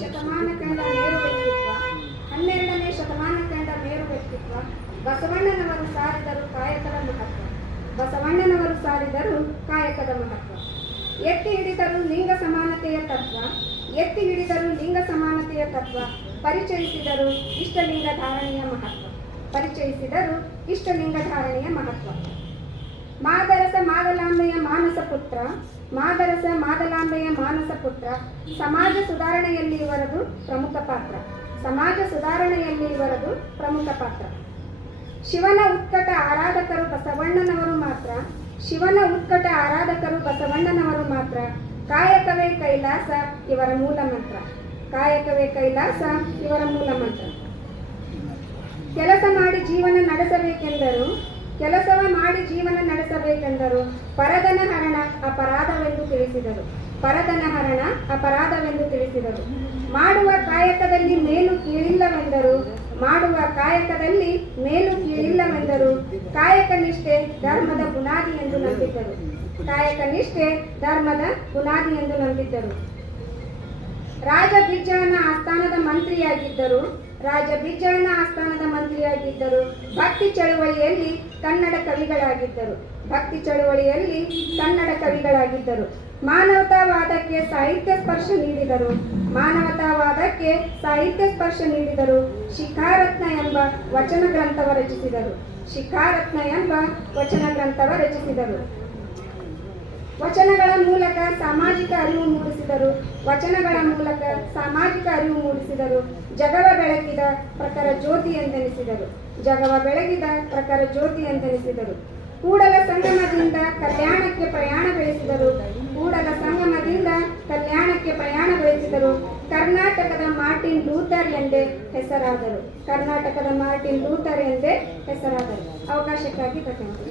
ಶತಮಾನ ಕಂಡ ಮೇರು ವ್ಯಕ್ತಿತ್ವ ಹನ್ನೆರಡನೇ ಶತಮಾನ ಕಂಡ ಮೇರು ವ್ಯಕ್ತಿತ್ವ ಬಸವಣ್ಣನವರು ಸಾರಿದರು ಕಾಯಕದ ಮಹತ್ವ ಬಸವಣ್ಣನವರು ಸಾರಿದರು ಕಾಯಕದ ಮಹತ್ವ ಎತ್ತಿ ಹಿಡಿದರು ಲಿಂಗ ಸಮಾನತೆಯ ತತ್ವ ಎತ್ತಿ ಹಿಡಿದರು ಲಿಂಗ ಸಮಾನತೆಯ ತತ್ವ ಪರಿಚಯಿಸಿದರು ಇಷ್ಟಲಿಂಗ ಧಾರಣೆಯ ಮಹತ್ವ ಪರಿಚಯಿಸಿದರು ಇಷ್ಟಲಿಂಗ ಧಾರಣೆಯ ಮಹತ್ವ ಮಾದಲಾಂಬೆಯ ಮಾನಸ ಪುತ್ರ, ಮಾದರಸ ಮಾದಲಾಂಬೆಯ ಮಾನಸ ಪುತ್ರ, ಸಮಾಜ ಸುಧಾರಣೆಯಲ್ಲಿ ಇವರದು ಪ್ರಮುಖ ಪಾತ್ರ. ಸಮಾಜ ಸುಧಾರಣೆಯಲ್ಲಿ ಇವರದು ಪ್ರಮುಖ ಪಾತ್ರ. ಶಿವನ ಉತ್ಕಟ ಆರಾಧಕರು ಬಸವಣ್ಣನವರು ಮಾತ್ರ, ಶಿವನ ಉತ್ಕಟ ಆರಾಧಕರು ಬಸವಣ್ಣನವರು ಮಾತ್ರ, ಕಾಯಕವೇ ಕೈಲಾಸ ಇವರ ಮೂಲ ಮಂತ್ರ. ಕಾಯಕವೇ ಕೈಲಾಸ ಇವರ ಮೂಲ ಮಂತ್ರ. ಕೆಲಸ ಮಾಡಿ ಜೀವನ ನಡೆಸಬೇಕೆಂದರು ಕೆಲಸವ ಮಾಡಿ ಜೀವನ ನಡೆಸಬೇಕೆಂದರು. ಪರದನ ಹರಣ ಅಪರಾಧವೆಂದು ತಿಳಿಸಿದರು ಪರದನ ಹರಣ ಅಪರಾಧವೆಂದು ತಿಳಿಸಿದರು ಮಾಡುವ ಕಾಯಕದಲ್ಲಿ ಮೇಲು ಕೀಳಿಲ್ಲವೆಂದರು. ಮಾಡುವ ಕಾಯಕದಲ್ಲಿ ಮೇಲು ಕೀಳಿಲ್ಲವೆಂದರು. ಕಾಯಕ ನಿಷ್ಠೆ ಧರ್ಮದ ಬುನಾದಿ ಎಂದು ನಂಬಿದ್ದರು. ಕಾಯಕ ನಿಷ್ಠೆ ಧರ್ಮದ ಬುನಾದಿ ಎಂದು ನಂಬಿದ್ದರು. ರಾಜ ಬಿಜ್ಜಾನ ಮಂತ್ರಿಯಾಗಿದ್ದರು, ರಾಜ ಬಿಜ್ಜಳನ ಆಸ್ಥಾನದ ಮಂತ್ರಿಯಾಗಿದ್ದರು, ಭಕ್ತಿ ಚಳುವಳಿಯಲ್ಲಿ ಕನ್ನಡ ಕವಿಗಳಾಗಿದ್ದರು. ಭಕ್ತಿ ಚಳುವಳಿಯಲ್ಲಿ ಕನ್ನಡ ಕವಿಗಳಾಗಿದ್ದರು. ಮಾನವತಾವಾದಕ್ಕೆ ಸಾಹಿತ್ಯ ಸ್ಪರ್ಶ ನೀಡಿದರು. ಮಾನವತಾವಾದಕ್ಕೆ ಸಾಹಿತ್ಯ ಸ್ಪರ್ಶ ನೀಡಿದರು. ಶಿಖಾರತ್ನ ಎಂಬ ವಚನ ಗ್ರಂಥವ ರಚಿಸಿದರು. ಶಿಖಾರತ್ನ ಎಂಬ ವಚನ ಗ್ರಂಥವ ರಚಿಸಿದರು. ವಚನಗಳ ಮೂಲಕ ಸಾಮಾಜಿಕ ಅರಿವು ಮೂಡಿಸಿದರು. ವಚನಗಳ ಮೂಲಕ ಸಾಮಾಜಿಕ ಅರಿವು ಮೂಡಿಸಿದರು. ಜಗವ ಬೆಳಗಿದ ಪ್ರಕಾರ ಜ್ಯೋತಿ ಎಂದೆನಿಸಿದರು. ಜಗವ ಬೆಳಗಿದ ಪ್ರಕಾರ ಜ್ಯೋತಿ ಎಂದೆನಿಸಿದರು. ಕೂಡಲ ಸಂಗಮದಿಂದ ಕಲ್ಯಾಣಕ್ಕೆ ಪ್ರಯಾಣ ಬೆಳೆಸಿದರು. ಕೂಡಲ ಸಂಗಮದಿಂದ ಕಲ್ಯಾಣಕ್ಕೆ ಪ್ರಯಾಣ ಬೆಳೆಸಿದರು. ಕರ್ನಾಟಕದ ಮಾರ್ಟಿನ್ ಲೂಥರ್ ಎಂದೇ ಹೆಸರಾದರು. ಕರ್ನಾಟಕದ ಮಾರ್ಟಿನ್ ಲೂಥರ್ ಎಂದೇ ಹೆಸರಾದರು. ಅವಕಾಶಕ್ಕಾಗಿ ಧನ್ಯವಾದ